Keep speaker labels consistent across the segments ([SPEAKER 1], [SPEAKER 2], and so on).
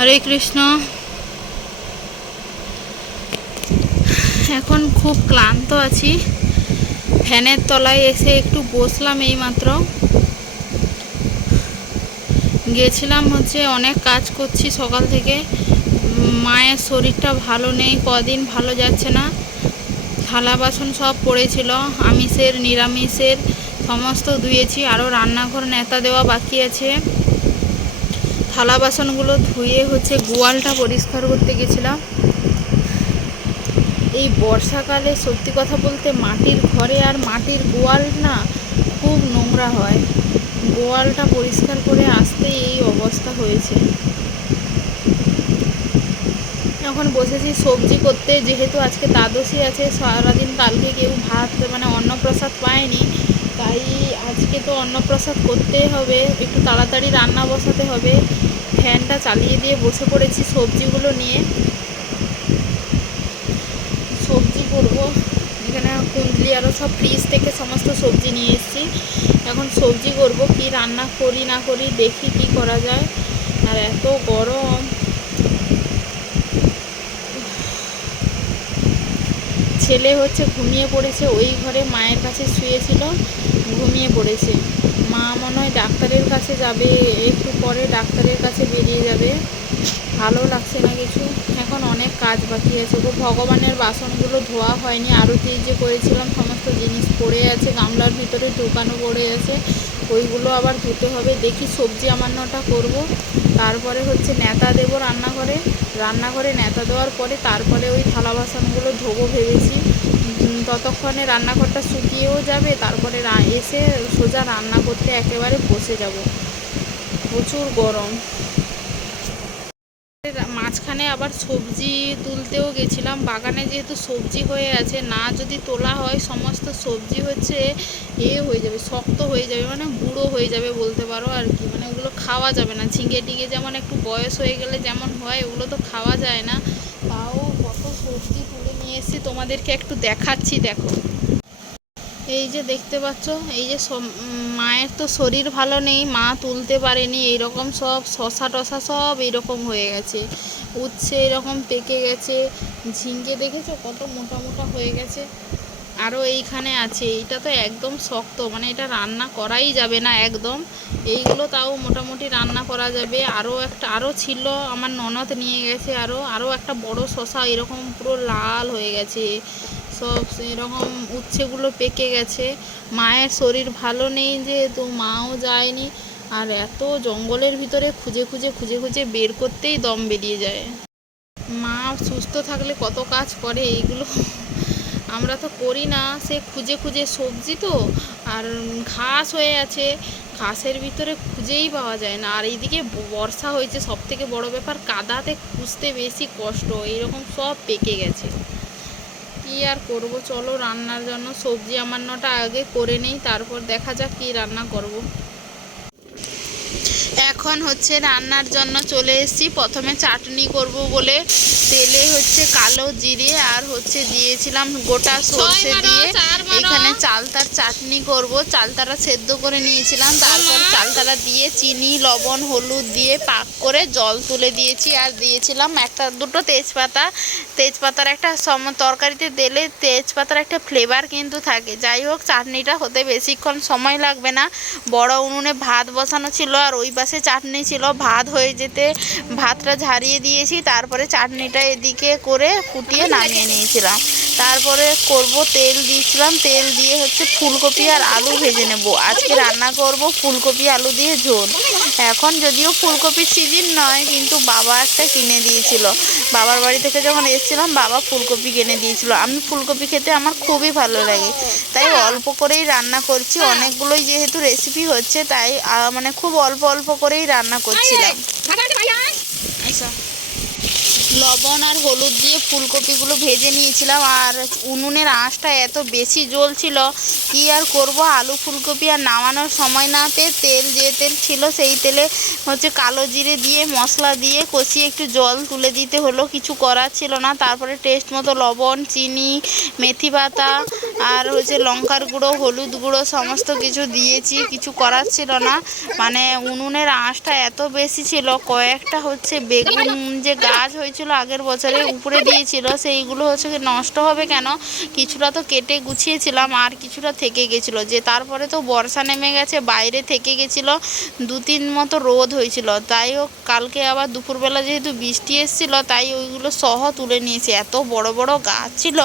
[SPEAKER 1] হরে কৃষ্ণ। এখন খুব ক্লান্ত আছি। ফ্যানের তলায় এসে একটু বসলাম এইমাত্র। গেছিলাম হচ্ছে অনেক কাজ করছি সকাল থেকে। মায়ের শরীরটা ভালো নেই, কদিন ভালো যাচ্ছে না। থালা বাসন সব পড়েছিল, আমিষের, নিরামিষের সমস্ত ধুয়েছি, আরও রান্নাঘর নেতা দেওয়া বাকি আছে। থালা বাসনগুলো ধুয়ে হচ্ছে গোয়ালটা পরিষ্কার করতে গেছিলাম। এই বর্ষাকালে সত্যি কথা বলতে মাটির ঘরে আর মাটির গোয়াল না খুব নোংরা হয়। গোয়ালটা পরিষ্কার করে আসতেই এই অবস্থা হয়েছে। এখন বসেছি সবজি করতে, যেহেতু আজকে দ্বাদশী আছে, সারাদিন কালকে কেউ ভাত মানে অন্নপ্রসাদ পায়নি, তাই আজকে তো অন্নপ্রসাদ করতেই হবে, একটু তাড়াতাড়ি রান্না বসাতে হবে। ফ্যানটা চালিয়ে দিয়ে বসে পড়েছি সবজিগুলো নিয়ে। সবজি করব। এখানে কুন্দলি আরও সব ফ্রিজ থেকে সমস্ত সবজি নিয়ে এসেছি। এখন সবজি করব, কি রান্না করি না করি দেখি কি করা যায়। আর এত গরম। ছেলে হচ্ছে ঘুমিয়ে পড়েছে, ওই ঘরে মায়ের কাছে শুয়েছিল। ঘুমিয়ে পড়েছে। মা মনে হয় ডাক্তারের কাছে যাবে, একটু পরে ডাক্তারের কাছে বেরিয়ে যাবে। ভালো লাগছে না কিছু। এখন অনেক কাজ বাকি আছে গো। ভগবানের বাসনগুলো ধোয়া হয়নি। আরতি যে করেছিলাম, সমস্ত জিনিস পড়ে আছে, গামলার ভিতরে ঢোকানো পড়ে আছে। ওইগুলো আবার ধুতে হবে। দেখি সবজি আমান্নটা করব। তারপরে হচ্ছে নেতা দেবো রান্নাঘরে। রান্নাঘরে নেতা দেওয়ার পরে তারপরে ওই থালা বাসনগুলো ধোবো ভেবেছি। ততক্ষণে রান্নাঘরটা শুকিয়েও যাবে, তারপরে এসে সোজা রান্না করতে একেবারে বসে যাব। প্রচুর গরম। মাঝখানে আবার সবজি তুলতেও গেছিলাম। বাগানে যেহেতু সবজি হয়ে আছে, না যদি তোলা হয়, সমস্ত সবজি হচ্ছে এ হয়ে যাবে, শক্ত হয়ে যাবে মানে বুড়ো হয়ে যাবে বলতে পারো আর কি। মানে ওগুলো খাওয়া যাবে না। ঝিঙে টিঙে যেমন একটু বয়স হয়ে গেলে যেমন হয়, ওগুলো তো খাওয়া যায় না। তাও কত সবজি তুলে নিয়ে এসেছি তোমাদেরকে একটু দেখাচ্ছি, দেখো। এই যে দেখতে পাচ্ছ, এই যে মায়ের তো শরীর ভালো নেই, মা তুলতে পারেনি, এইরকম সব শশা টশা সব এইরকম হয়ে গেছে। উচ্ছে এরকম পেকে গেছে, ঝিঙ্গে দেখেছ কত মোটা মোটা হয়ে গেছে? আরও এইখানে আছে এটা তো একদম শক্ত মানে এটা রান্না করাই যাবে না একদম। এইগুলো তাও মোটামুটি রান্না করা যাবে। আরও একটা আরও ছিল, আমার ননদ নিয়ে গেছে আরও আরও একটা বড় শশা, এরকম পুরো লাল হয়ে গেছে। সব এরকম উচ্ছেগুলো পেকে গেছে। মায়ের শরীর ভালো নেই যেহেতু, মাও যায়নি। আর এত জঙ্গলের ভিতরে খুঁজে খুঁজে খুঁজে খুঁজে বের করতেই দম বেরিয়ে যায়। মা সুস্থ থাকলে কত কাজ করে এইগুলো। আমরা তো করি না, সে খুঁজে খুঁজে সবজি তো, আর ঘাস হয়ে আছে, ঘাসের ভিতরে খুঁজেই পাওয়া যায় না। আর এইদিকে বর্ষা হয়েছে সব থেকে বড় ব্যাপার কাদাতে খুঁজতে বেশি কষ্ট, এইরকম সব পেকে গেছে। কি আর করব, চলো রান্নার জন্য সবজি আমান্নটা আগে করে নেই, তারপর দেখা যাক কি রান্না করব। এখন হচ্ছে রান্নার জন্য চলে এসেছি। প্রথমে চাটনি করব বলে তেলে হচ্ছে কালো জিরে আর হচ্ছে দিয়েছিলাম গোটা সর্ষে দিয়ে। এখানে চালতার চাটনি করব। চালতাটা সেদ্ধ করে নিয়েছিলাম। তারপর চালতাটা দিয়ে চিনি লবণ হলুদ দিয়ে পাক করে জল তুলে দিয়েছি আর দিয়েছিলাম একটা দুটো তেজপাতা। তেজপাতার একটা সম তরকারিতে দিলে তেজপাতার একটা ফ্লেভার কিন্তু থাকে। যাই হোক চাটনিটা হতে বেশিক্ষণ সময় লাগবে না। বড় উনুনে ভাত বসানো ছিল আর ওই পাশে চাটনি ছিল, ভাত হয়ে যেতে ভাতটা ঝারিয়ে দিয়েছি, তারপরে চাটনিটা এদিকে করে ফুটিয়ে নামিয়ে নিয়েছিলাম। তারপরে করব তেল দিয়েছিলাম, তেল দিয়ে হচ্ছে ফুলকপি আর আলু ভেজে নেব। আজকে রান্না করব ফুলকপি, আলু দিয়ে ঝোল। এখন যদিও ফুলকপির সিজন নয়, কিন্তু বাবা একটা কিনে দিয়েছিল। বাবার বাড়ি থেকে যখন এসেছিলাম, বাবা ফুলকপি কিনে দিয়েছিল। আমি ফুলকপি খেতে আমার খুবই ভালো লাগে। তাই অল্প করেই রান্না করছি। অনেকগুলোই যেহেতু রেসিপি হচ্ছে, তাই মানে খুব অল্প অল্প করেই রান্না করছিলাম। আচ্ছা লবণ আর হলুদ দিয়ে ফুলকপিগুলো ভেজে নিয়েছিলাম, আর উনুনের আঁচটা এত বেশি জ্বলছিল, কি আর করব? আলু ফুলকপি আর নামানোর সময় না পেয়ে তেল যে তেল ছিল সেই তেলে হচ্ছে কালো জিরে দিয়ে, মশলা দিয়ে কষিয়ে একটু জল তুলে দিতে হলো, কিছু করার ছিল না। তারপরে টেস্ট মতো লবণ, চিনি, মেথি পাতা আর হচ্ছে লঙ্কার গুঁড়ো, হলুদ গুঁড়ো সমস্ত কিছু দিয়েছি, কিছু করার ছিল না। মানে উনুনের আঁচটা এত বেশি ছিল, কয়েকটা হচ্ছে বেগুন যে গাছ হয়েছিল আগের বছরে, উপরে দিয়েছিল, সেইগুলো হচ্ছে নষ্ট হবে কেন? কিছুটা তো কেটে গুছিয়েছিলাম, আর কিছুটা থেকে গেছিল। যে তারপরে তো বর্ষা নেমে গেছে, বাইরে থেকে গেছিল, দু তিন মতো রোদ হয়েছিল। তাই ও কালকে আবার দুপুরবেলা যেহেতু বৃষ্টি এসেছিল, তাই ওইগুলো সহ তুলে নিয়েছি। এত বড় বড় গাছ ছিল,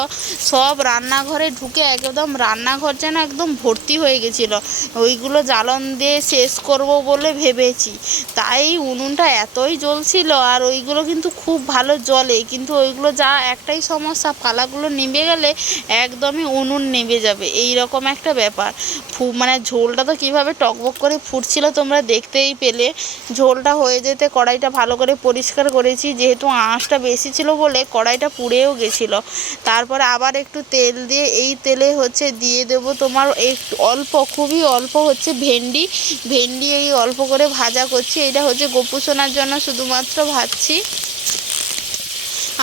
[SPEAKER 1] সব রান্নাঘরে ঢুকে একদম রান্নাঘর যেন একদম ভর্তি হয়ে গেছিল। ওইগুলো জ্বালন দিয়ে শেষ করব বলে ভেবেছি। তাই উনুনটা এতই জ্বলছিল, আর ওইগুলো কিন্তু খুব ভালো জ্বলে কিন্তু ওইগুলো যা একটাই সমস্যা পালাগুলো নিভে গেলে একদমই উনুন নেভে যাবে। এই রকম একটা ব্যাপার। ফু মানে ঝোলটা তো কীভাবে টকবক করে ফুটছিল তোমরা দেখতেই পেলে। ঝোলটা হয়ে যেতে কড়াইটা ভালো করে পরিষ্কার করেছি, যেহেতু আঁশটা বেশি ছিল বলে কড়াইটা পুড়েও গেছিল। তারপরে আবার একটু তেল দিয়ে, এই তেলে হচ্ছে দিয়ে দেবো তোমার একটু অল্প, খুবই অল্প হচ্ছে ভেন্ডি। ভেন্ডি এই অল্প করে ভাজা করছি। এটা হচ্ছে গোপু সোনার জন্য শুধুমাত্র ভাজছি।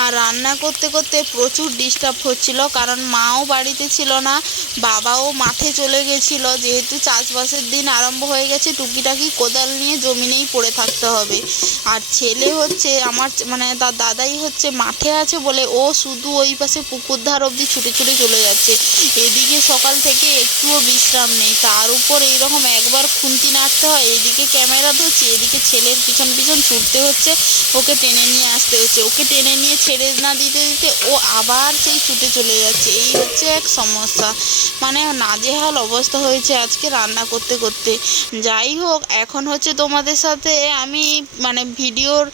[SPEAKER 1] আর রান্না করতে করতে প্রচুর ডিস্টার্ব হচ্ছিল, কারণ মাও বাড়িতে ছিল না, বাবাও মাঠে চলে গেছিল। যেহেতু চাষবাসের দিন আরম্ভ হয়ে গেছে, টুকিটাকি কোদাল নিয়ে জমিনেই পড়ে থাকতে হবে। আর ছেলে হচ্ছে, আমার মানে তার দাদাই হচ্ছে মাঠে আছে বলে ও শুধু ওই পাশে পুকুর ধার অবধি ছুটে ছুটে চলে যাচ্ছে। এদিকে সকাল থেকে একটুও বিশ্রাম নেই, তার উপর এইরকম একবার খুন্তি নাড়তে হয়, এদিকে ক্যামেরা ধরছি, এদিকে ছেলের পিছন পিছন ছুটতে হচ্ছে, ওকে টেনে নিয়ে আসতে হচ্ছে। ওকে টেনে নিয়ে ছেড়ে না দিতে দিতে ও আবার সেই ছুটে চলে যাচ্ছে। এই হচ্ছে এক সমস্যা। মানে নাজেহাল অবস্থা হয়েছে আজকে রান্না করতে করতে। যাই হোক, এখন হচ্ছে তোমাদের সাথে আমি মানে ভিডিওর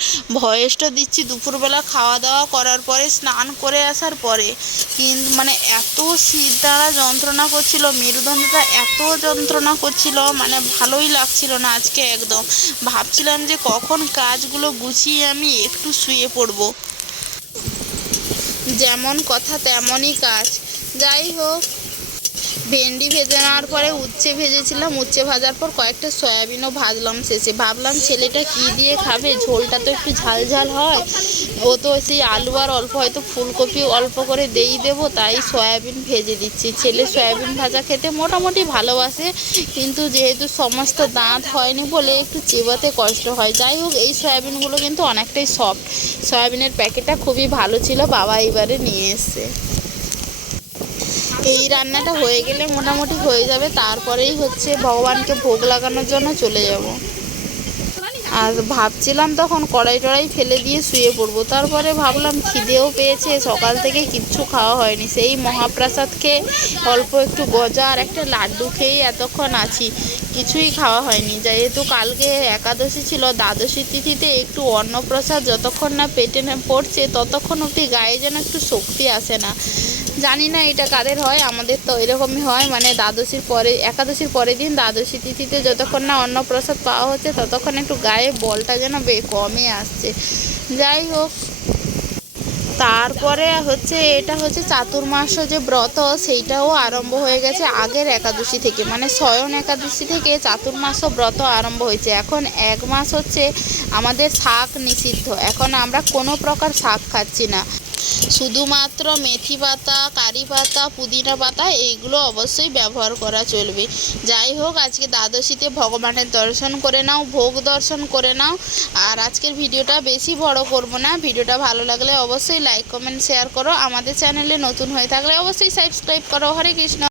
[SPEAKER 1] ভয়েসটা দিচ্ছি দুপুরবেলা খাওয়া দাওয়া করার পরে, স্নান করে আসার পরে। কিন্তু মানে এত শীত দ্বারা যন্ত্রণা করছিল, মেরুদণ্ডটা এত যন্ত্রণা করছিল মানে ভালোই লাগছিল না আজকে একদম। ভাবছিলাম যে কখন কাজগুলো গুছিয়ে আমি একটু শুয়ে পড়ব। যেমন কথা তেমনই কাজ। যাই হোক ভেন্ডি ভেজে নেওয়ার পরে উচ্ছে ভেজেছিলাম। উচ্ছে ভাজার পর কয়েকটা সয়াবিনও ভাজলাম শেষে। ভাবলাম, ছেলেটা কি দিয়ে খাবে? ঝোলটা তো একটু ঝাল ঝাল হয়। ও তো সেই আলু আর অল্প, হয়তো ফুলকপি অল্প করে দেই দেবো, তাই সয়াবিন ভেজে দিচ্ছি। ছেলে সয়াবিন ভাজা খেতে মোটামুটি ভালোবাসে, কিন্তু যেহেতু সমস্ত দাঁত হয়নি বলে একটু চেবাতে কষ্ট হয়। যাই হোক, এই সয়াবিনগুলো কিন্তু অনেকটাই সফট। সয়াবিনের প্যাকেটটা খুবই ভালো ছিল, বাবা এবারে নিয়ে এসছে। এই রান্নাটা হয়ে গেলে মোটামুটি হয়ে যাবে। তারপরেই হচ্ছে ভগবানকে ভোগ লাগানোর জন্য চলে যাব। আর ভাবছিলাম তখন কড়াই টড়াই ফেলে দিয়ে শুয়ে পড়ব। তারপরে ভাবলাম খিদেও পেয়েছে, সকাল থেকে কিচ্ছু খাওয়া হয়নি। সেই মহাপ্রাসাদ খেয়ে অল্প একটু গজা আর একটা লাড্ডু খেয়েই এতক্ষণ আছি। কিছুই খাওয়া হয়নি। যেহেতু কালকে একাদশী ছিল, দ্বাদশী তিথিতে একটু অন্নপ্রসাদ যতক্ষণ না পেটে পড়ছে, ততক্ষণ অবধি গায়ে যেন একটু শক্তি আসে না। জানি না এটা কাদের হয়, আমাদের তো এরকমই হয়। মানে দ্বাদশীর পরে, একাদশীর পরের দিন দ্বাদশী তিথিতে যতক্ষণ না অন্নপ্রসাদ পাওয়া হচ্ছে, ততক্ষণ একটু গায়ে বলটা যেন বে, কমে আসছে। যাই হোক, তারপরে হচ্ছে, এটা হচ্ছে চাতুর্মাস যে ব্রত, সেইটাও আরম্ভ হয়ে গেছে আগের একাদশী থেকে। মানে শয়ন একাদশী থেকে চাতুর্মাস ব্রত আরম্ভ হয়েছে। এখন এক মাস হচ্ছে আমাদের শাক নিষিদ্ধ। এখন আমরা কোনো প্রকার শাক খাচ্ছি না। শুধুমাত্র মেথি পাতা, কারি পাতা, পুদিনা পাতা এইগুলো অবশ্যই ব্যবহার করা চলবে। যাই হোক, আজকে দ্বাদশীতে ভগবানের দর্শন করে নাও, ভোগ দর্শন করে নাও। আর আজকের ভিডিওটা বেশি বড় করব না। ভিডিওটা ভালো লাগলে অবশ্যই লাইক কমেন্ট শেয়ার করো। আমাদের চ্যানেলে নতুন হয়ে থাকলে অবশ্যই সাবস্ক্রাইব করো। হরে কৃষ্ণ।